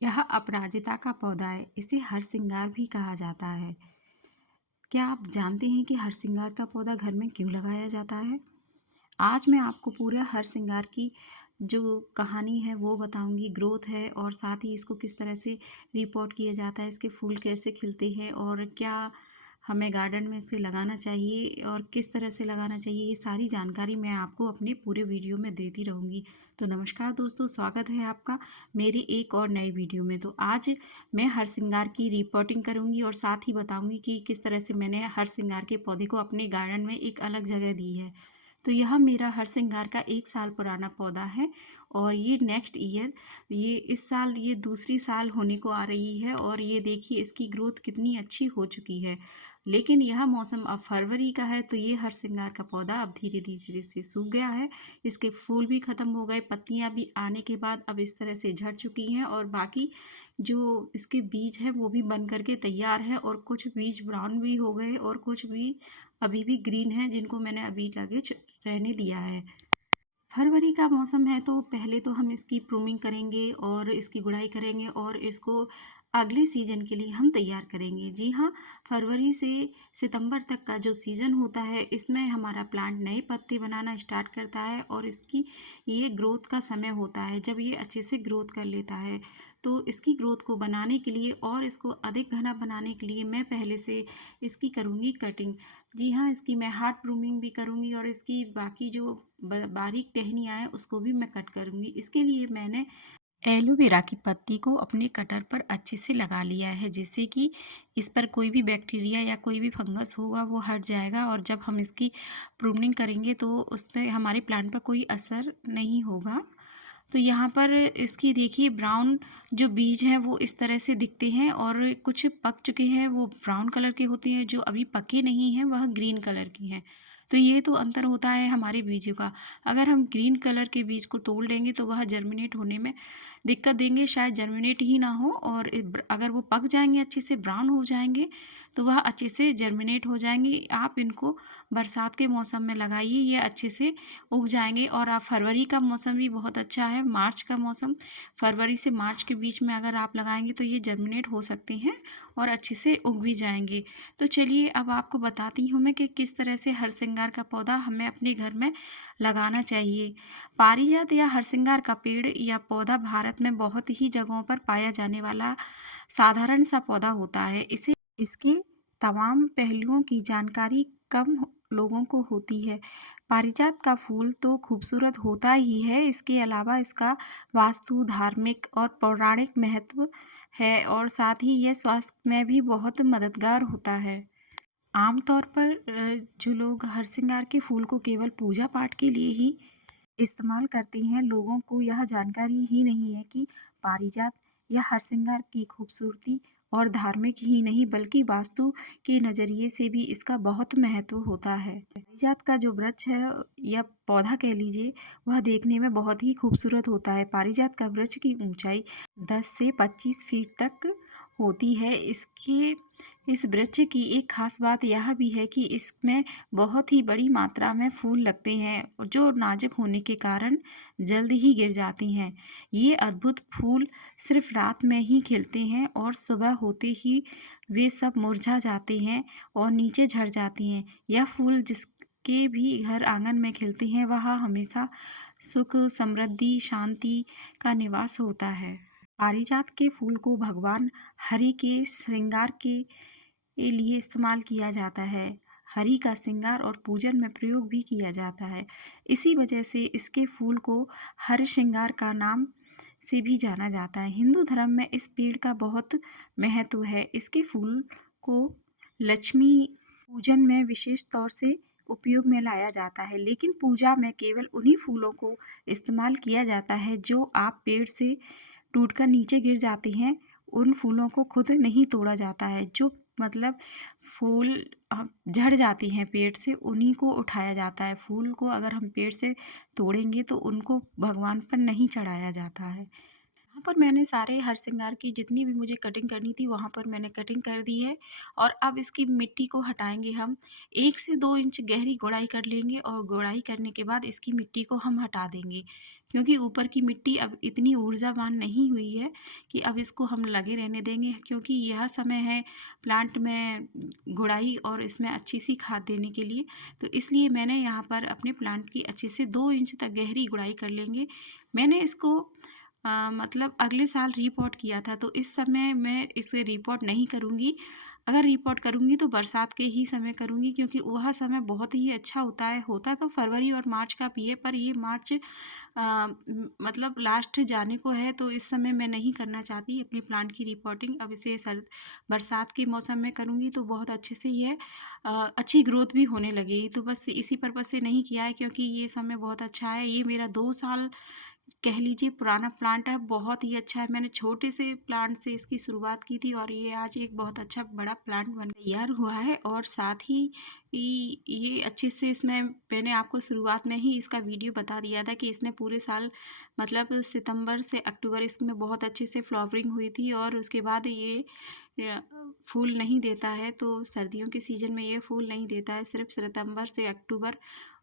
यह अपराजिता का पौधा है। इसे हरसिंगार भी कहा जाता है। क्या आप जानते हैं कि हरसिंगार का पौधा घर में क्यों लगाया जाता है? आज मैं आपको पूरे हरसिंगार की जो कहानी है वो बताऊंगी, ग्रोथ है और साथ ही इसको किस तरह से रिपोर्ट किया जाता है, इसके फूल कैसे खिलते हैं और क्या हमें गार्डन में इसे लगाना चाहिए और किस तरह से लगाना चाहिए, ये सारी जानकारी मैं आपको अपने पूरे वीडियो में देती रहूँगी। तो नमस्कार दोस्तों, स्वागत है आपका मेरी एक और नई वीडियो में। तो आज मैं हरसिंगार की रिपोर्टिंग करूँगी और साथ ही बताऊँगी कि किस तरह से मैंने हरसिंगार के पौधे को अपने गार्डन में एक अलग जगह दी है। तो यह मेरा हरसिंगार का 1 साल पुराना पौधा है और ये नेक्स्ट ईयर, ये इस साल ये दूसरी साल होने को आ रही है और ये देखिए इसकी ग्रोथ कितनी अच्छी हो चुकी है। लेकिन यह मौसम अब फरवरी का है तो ये हरसिंगार का पौधा अब धीरे धीरे से सूख गया है। इसके फूल भी ख़त्म हो गए, पत्तियां भी आने के बाद अब इस तरह से झड़ चुकी हैं और बाकी जो इसके बीज हैं वो भी बन करके तैयार है और कुछ बीज ब्राउन भी हो गए और कुछ भी अभी भी ग्रीन है जिनको मैंने अभी लगे रहने दिया है। फरवरी का मौसम है तो पहले तो हम इसकी प्रूनिंग करेंगे और इसकी गुड़ाई करेंगे और इसको अगले सीजन के लिए हम तैयार करेंगे। जी हाँ, फरवरी से सितंबर तक का जो सीज़न होता है इसमें हमारा प्लांट नए पत्ते बनाना स्टार्ट करता है और इसकी ये ग्रोथ का समय होता है जब ये अच्छे से ग्रोथ कर लेता है। तो इसकी ग्रोथ को बनाने के लिए और इसको अधिक घना बनाने के लिए मैं पहले से इसकी करूँगी कटिंग। जी हाँ, इसकी मैं हार्ड प्रूनिंग भी करूँगी और इसकी बाकी जो बारीक टहनियाँ हैं उसको भी मैं कट करूँगी। इसके लिए मैंने एलोवेरा की पत्ती को अपने कटर पर अच्छे से लगा लिया है जिससे कि इस पर कोई भी बैक्टीरिया या कोई भी फंगस होगा वो हट जाएगा और जब हम इसकी प्रूनिंग करेंगे तो उस पर हमारे प्लांट पर कोई असर नहीं होगा। तो यहाँ पर इसकी देखिए ब्राउन जो बीज हैं वो इस तरह से दिखते हैं और कुछ पक चुके हैं वो ब्राउन कलर के होते हैं, जो अभी पके नहीं हैं वह ग्रीन कलर की हैं। तो ये तो अंतर होता है हमारे बीजों का। अगर हम ग्रीन कलर के बीज को तोड़ लेंगे तो वह जर्मिनेट होने में दिक्कत देंगे, शायद जर्मिनेट ही ना हो और अगर वो पक जाएंगे अच्छे से ब्राउन हो जाएंगे तो वह अच्छे से जर्मिनेट हो जाएंगे। आप इनको बरसात के मौसम में लगाइए, ये अच्छे से उग जाएंगे। और आप फरवरी का मौसम भी बहुत अच्छा है, मार्च का मौसम, फरवरी से मार्च के बीच में अगर आप लगाएंगे तो ये जर्मिनेट हो सकते हैं और अच्छे से उग भी जाएंगे। तो चलिए अब आपको बताती हूँ मैं कि किस तरह से हरसिंगार का पौधा हमें अपने घर में लगाना चाहिए। पारिजात या हरसिंगार का पेड़ या पौधा भारत में बहुत ही जगहों पर पाया जाने वाला साधारण सा पौधा होता है। इसे इसके तमाम पहलुओं की जानकारी कम लोगों को होती है। पारिजात का फूल तो खूबसूरत होता ही है, इसके अलावा इसका वास्तु, धार्मिक और पौराणिक महत्व है और साथ ही यह स्वास्थ्य में भी बहुत मददगार होता है। आमतौर पर जो लोग हरसिंगार के फूल को केवल पूजा पाठ के लिए ही इस्तेमाल करते हैं, लोगों को यह जानकारी ही नहीं है कि पारिजात या हरसिंगार की खूबसूरती और धार्मिक ही नहीं बल्कि वास्तु के नज़रिए से भी इसका बहुत महत्व होता है। पारिजात का जो वृक्ष है या पौधा कह लीजिए, वह देखने में बहुत ही खूबसूरत होता है। पारिजात का वृक्ष की ऊंचाई 10 से 25 फीट तक होती है। इसके इस वृक्ष की एक खास बात यह भी है कि इसमें बहुत ही बड़ी मात्रा में फूल लगते हैं जो नाजुक होने के कारण जल्द ही गिर जाती हैं। ये अद्भुत फूल सिर्फ रात में ही खिलते हैं और सुबह होते ही वे सब मुरझा जाते हैं और नीचे झड़ जाती हैं। यह फूल जिसके भी घर आंगन में खिलते हैं वहाँ हमेशा सुख, समृद्धि, शांति का निवास होता है। पारिजात के फूल को भगवान हरि के श्रृंगार के लिए इस्तेमाल किया जाता है। हरि का श्रृंगार और पूजन में प्रयोग भी किया जाता है। इसी वजह से इसके फूल को हरि श्रृंगार का नाम से भी जाना जाता है। हिंदू धर्म में इस पेड़ का बहुत महत्व है। इसके फूल को लक्ष्मी पूजन में विशेष तौर से उपयोग में लाया जाता है, लेकिन पूजा में केवल उन्हीं फूलों को इस्तेमाल किया जाता है जो आप पेड़ से टूटकर नीचे गिर जाते हैं। उन फूलों को खुद नहीं तोड़ा जाता है। जो मतलब फूल झड़ जाती हैं पेड़ से, उन्हीं को उठाया जाता है। फूल को अगर हम पेड़ से तोड़ेंगे तो उनको भगवान पर नहीं चढ़ाया जाता है। यहाँ पर मैंने सारे हरसिंगार की जितनी भी मुझे कटिंग करनी थी वहाँ पर मैंने कटिंग कर दी है। और अब इसकी मिट्टी को हटाएँगे हम। 1 से 2 इंच गहरी गोड़ाई कर लेंगे और गोड़ाई करने के बाद इसकी मिट्टी को हम हटा देंगे। क्योंकि ऊपर की मिट्टी अब इतनी ऊर्जावान नहीं हुई है कि अब इसको हम लगे रहने देंगे, क्योंकि यह समय है प्लांट में गुड़ाई और इसमें अच्छी-सी खाद देने के लिए। तो इसलिए मैंने यहाँ पर अपने प्लांट की अच्छे से 2 इंच तक गहरी गुड़ाई कर लेंगे। मैंने इसको मतलब अगले साल रीपॉट किया था, तो इस समय मैं इसे रीपॉट नहीं करूँगी। अगर रीपॉट करूँगी तो बरसात के ही समय करूँगी, क्योंकि वह समय बहुत ही अच्छा होता है। होता तो फरवरी और मार्च का भी है, पर ये मार्च मतलब लास्ट जाने को है, तो इस समय मैं नहीं करना चाहती अपनी प्लांट की रिपोर्टिंग। अब इसे सर्द बरसात के मौसम में करूँगी तो बहुत अच्छे से ये अच्छी ग्रोथ भी होने लगेगी। तो बस इसी पर्पज़ से नहीं किया है, क्योंकि ये समय बहुत अच्छा है। ये मेरा 2 साल कह लीजिए पुराना प्लांट है, बहुत ही अच्छा है। मैंने छोटे से प्लांट से इसकी शुरुआत की थी और ये आज एक बहुत अच्छा बड़ा प्लांट बन तैयार हुआ है। और साथ ही ये अच्छे से इसमें मैंने आपको शुरुआत में ही इसका वीडियो बता दिया था कि इसने पूरे साल मतलब सितंबर से अक्टूबर इसमें बहुत अच्छे से फ्लावरिंग हुई थी, और उसके बाद ये अ, फूल नहीं देता है। तो सर्दियों के सीज़न में ये फूल नहीं देता है, सिर्फ सितंबर से अक्टूबर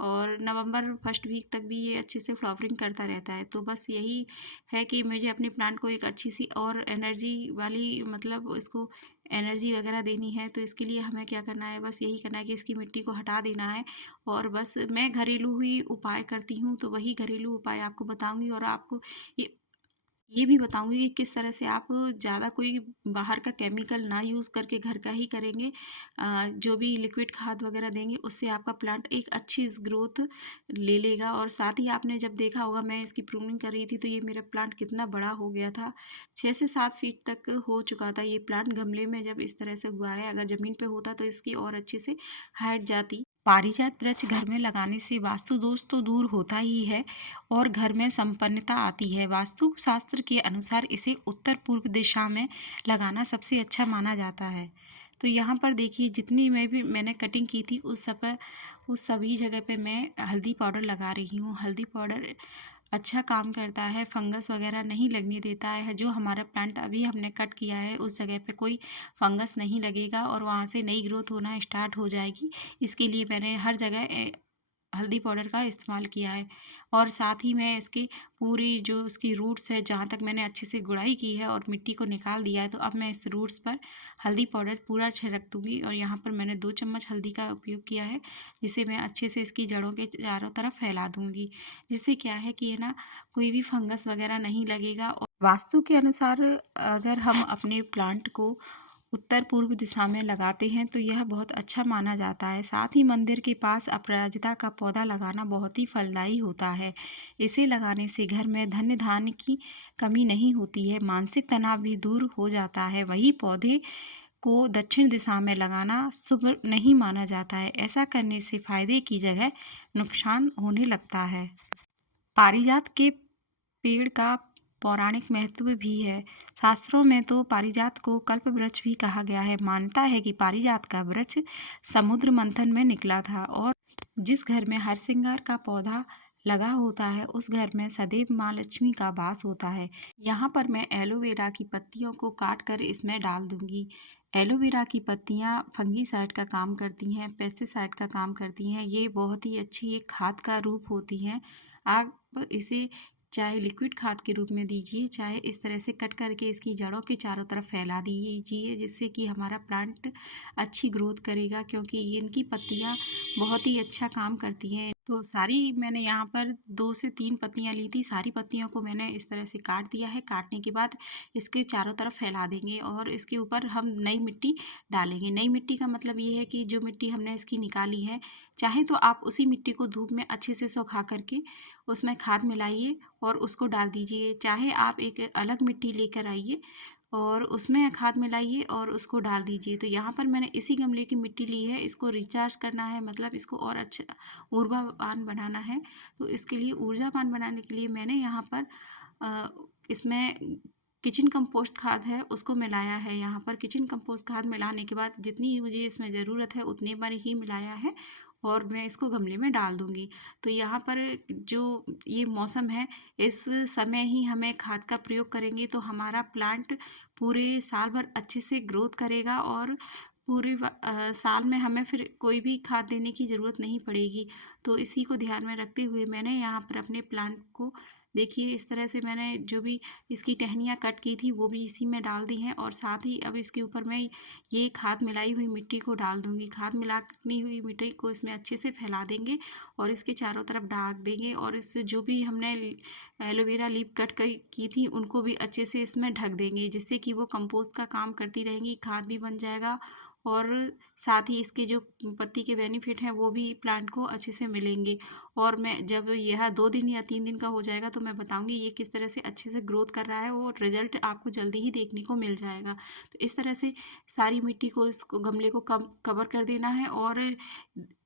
और नवंबर फर्स्ट वीक तक भी ये अच्छे से फ्लावरिंग करता रहता है। तो बस यही है कि मुझे अपने प्लांट को एक अच्छी सी और एनर्जी वाली मतलब इसको एनर्जी वगैरह देनी है। तो इसके लिए हमें क्या करना है, बस यही करना है कि इसकी मिट्टी को हटा देना है। और बस मैं घरेलू ही उपाय करती हूँ, तो वही घरेलू उपाय आपको बताऊँगी और आपको ये भी बताऊँगी कि किस तरह से आप ज़्यादा कोई बाहर का केमिकल ना यूज़ करके घर का ही करेंगे। जो भी लिक्विड खाद वगैरह देंगे उससे आपका प्लांट एक अच्छी ग्रोथ ले लेगा। और साथ ही आपने जब देखा होगा मैं इसकी प्रूनिंग कर रही थी तो ये मेरा प्लांट कितना बड़ा हो गया था, 6 से 7 फीट तक हो चुका था ये प्लांट। गमले में जब इस तरह से हुआ है, अगर ज़मीन पे होता तो इसकी और अच्छे से हाइट जाती। पारिजात वृक्ष घर में लगाने से वास्तु दोष तो दूर होता ही है और घर में संपन्नता आती है। वास्तु शास्त्र के अनुसार इसे उत्तर पूर्व दिशा में लगाना सबसे अच्छा माना जाता है। तो यहाँ पर देखिए जितनी मैंने कटिंग की थी उस सभी जगह पे मैं हल्दी पाउडर लगा रही हूँ। हल्दी पाउडर अच्छा काम करता है, फंगस वगैरह नहीं लगने देता है। जो हमारा प्लांट अभी हमने कट किया है उस जगह पे कोई फंगस नहीं लगेगा और वहाँ से नई ग्रोथ होना स्टार्ट हो जाएगी। इसके लिए मैंने हर जगह हल्दी पाउडर का इस्तेमाल किया है। और साथ ही मैं इसकी पूरी जो उसकी रूट्स है जहाँ तक मैंने अच्छे से गुड़ाई की है और मिट्टी को निकाल दिया है, तो अब मैं इस रूट्स पर हल्दी पाउडर पूरा छिड़क दूँगी। और यहाँ पर मैंने 2 चम्मच हल्दी का उपयोग किया है, जिसे मैं अच्छे से इसकी जड़ों के चारों तरफ फैला दूँगी। जिससे क्या है कि ये ना कोई भी फंगस वगैरह नहीं लगेगा। और वास्तु के अनुसार अगर हम अपने प्लांट को उत्तर पूर्व दिशा में लगाते हैं तो यह बहुत अच्छा माना जाता है। साथ ही मंदिर के पास अपराजिता का पौधा लगाना बहुत ही फलदायी होता है। इसे लगाने से घर में धन्य धान्य की कमी नहीं होती है, मानसिक तनाव भी दूर हो जाता है। वही पौधे को दक्षिण दिशा में लगाना शुभ नहीं माना जाता है। ऐसा करने से फायदे की जगह नुकसान होने लगता है। पारिजात के पेड़ का पौराणिक महत्व भी है। शास्त्रों में तो पारिजात को कल्प वृक्ष भी कहा गया है। मान्यता है कि पारिजात का वृक्ष समुद्र मंथन में निकला था और जिस घर में हरसिंगार का पौधा लगा होता है उस घर में सदैव माँ लक्ष्मी का वास होता है। यहाँ पर मैं एलोवेरा की पत्तियों को काट कर इसमें डाल दूंगी। एलोवेरा की पत्तियाँ फंगीसाइड का काम करती हैं, पेस्टिसाइड का काम करती हैं। ये बहुत ही अच्छी एक खाद का रूप होती हैं। आप इसे चाहे लिक्विड खाद के रूप में दीजिए, चाहे इस तरह से कट करके इसकी जड़ों के चारों तरफ फैला दीजिए, जिससे कि हमारा प्लांट अच्छी ग्रोथ करेगा। क्योंकि ये इनकी पत्तियाँ बहुत ही अच्छा काम करती हैं। तो सारी मैंने यहाँ पर 2 से 3 पत्तियाँ ली थी, सारी पत्तियों को मैंने इस तरह से काट दिया है। काटने के बाद इसके चारों तरफ फैला देंगे और इसके ऊपर हम नई मिट्टी डालेंगे। नई मिट्टी का मतलब ये है कि जो मिट्टी हमने इसकी निकाली है, चाहे तो आप उसी मिट्टी को धूप में अच्छे से सुखा करके उसमें खाद मिलाइए और उसको डाल दीजिए। चाहे आप एक अलग मिट्टी लेकर आइए और उसमें खाद मिलाइए और उसको डाल दीजिए। तो यहाँ पर मैंने इसी गमले की मिट्टी ली है, इसको रिचार्ज करना है, मतलब इसको और अच्छा ऊर्जावान बनाना है। तो इसके लिए ऊर्जावान बनाने के लिए मैंने यहाँ पर इसमें किचन कंपोस्ट खाद है उसको मिलाया है। यहाँ पर किचन कंपोस्ट खाद मिलाने के बाद जितनी मुझे इसमें ज़रूरत है उतने बार ही मिलाया है और मैं इसको गमले में डाल दूँगी। तो यहाँ पर जो ये मौसम है, इस समय ही हमें खाद का प्रयोग करेंगे तो हमारा प्लांट पूरे साल भर अच्छे से ग्रोथ करेगा और साल में हमें फिर कोई भी खाद देने की ज़रूरत नहीं पड़ेगी। तो इसी को ध्यान में रखते हुए मैंने यहाँ पर अपने प्लांट को देखिए इस तरह से मैंने जो भी इसकी टहनियाँ कट की थी वो भी इसी में डाल दी हैं और साथ ही अब इसके ऊपर मैं ये खाद मिलाई हुई मिट्टी को डाल दूँगी। खाद मिलाई हुई मिट्टी को इसमें अच्छे से फैला देंगे और इसके चारों तरफ ढक देंगे और इस जो भी हमने एलोवेरा लीफ कट की थी उनको भी अच्छे से इसमें ढक देंगे, जिससे कि वो कंपोस्ट का काम करती रहेंगी, खाद भी बन जाएगा और साथ ही इसके जो पत्ती के बेनिफिट हैं वो भी प्लांट को अच्छे से मिलेंगे। और मैं जब यह 2 दिन या 3 दिन का हो जाएगा तो मैं बताऊँगी ये किस तरह से अच्छे से ग्रोथ कर रहा है और रिज़ल्ट आपको जल्दी ही देखने को मिल जाएगा। तो इस तरह से सारी मिट्टी को इसको गमले को कवर कर देना है और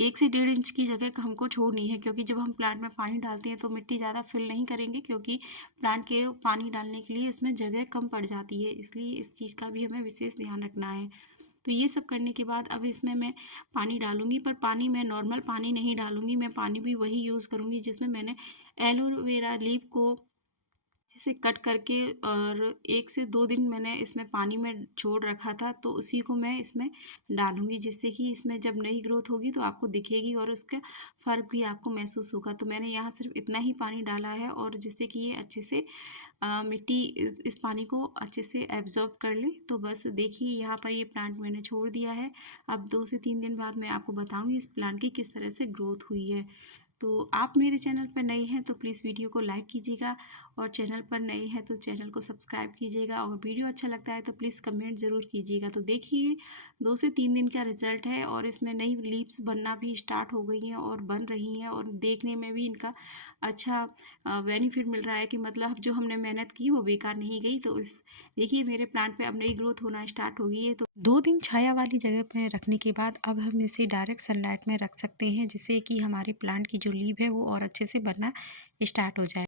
1 से 1.5 इंच की जगह हमको छोड़नी है, क्योंकि जब हम प्लांट में पानी डालते हैं तो मिट्टी ज़्यादा फिल नहीं करेंगे, क्योंकि प्लांट के पानी डालने के लिए इसमें जगह कम पड़ जाती है, इसलिए इस चीज़ का भी हमें विशेष ध्यान रखना है। तो ये सब करने के बाद अब इसमें मैं पानी डालूँगी, पर पानी मैं नॉर्मल पानी नहीं डालूँगी, मैं पानी भी वही यूज़ करूँगी जिसमें मैंने एलोवेरा लीफ को जिसे कट करके और 1 से 2 दिन मैंने इसमें पानी में छोड़ रखा था, तो उसी को मैं इसमें डालूँगी, जिससे कि इसमें जब नई ग्रोथ होगी तो आपको दिखेगी और उसका फ़र्क भी आपको महसूस होगा। तो मैंने यहाँ सिर्फ़ इतना ही पानी डाला है और जिससे कि ये अच्छे से मिट्टी इस पानी को अच्छे से एब्ज़ॉर्ब कर ले। तो बस देखिए यहाँ पर ये प्लांट मैंने छोड़ दिया है। अब 2 से 3 दिन बाद मैं आपको बताऊँगी इस प्लांट की किस तरह से ग्रोथ हुई है। तो आप मेरे चैनल पर नए हैं तो प्लीज़ वीडियो को लाइक कीजिएगा और चैनल पर नए हैं तो चैनल को सब्सक्राइब कीजिएगा और वीडियो अच्छा लगता है तो प्लीज़ कमेंट ज़रूर कीजिएगा। तो देखिए 2 से 3 दिन का रिज़ल्ट है और इसमें नई लीव्स बनना भी स्टार्ट हो गई हैं और बन रही हैं और देखने में भी इनका अच्छा बेनिफिट मिल रहा है कि मतलब जो हमने मेहनत की वो बेकार नहीं गई। तो इस देखिए मेरे प्लांट पे अब नई ग्रोथ होना स्टार्ट हो गई है। तो 2 दिन छाया वाली जगह पे रखने के बाद अब हम इसे डायरेक्ट सनलाइट में रख सकते हैं, जिससे कि हमारे प्लांट की जो लीव है वो और अच्छे से बनना स्टार्ट हो जाए।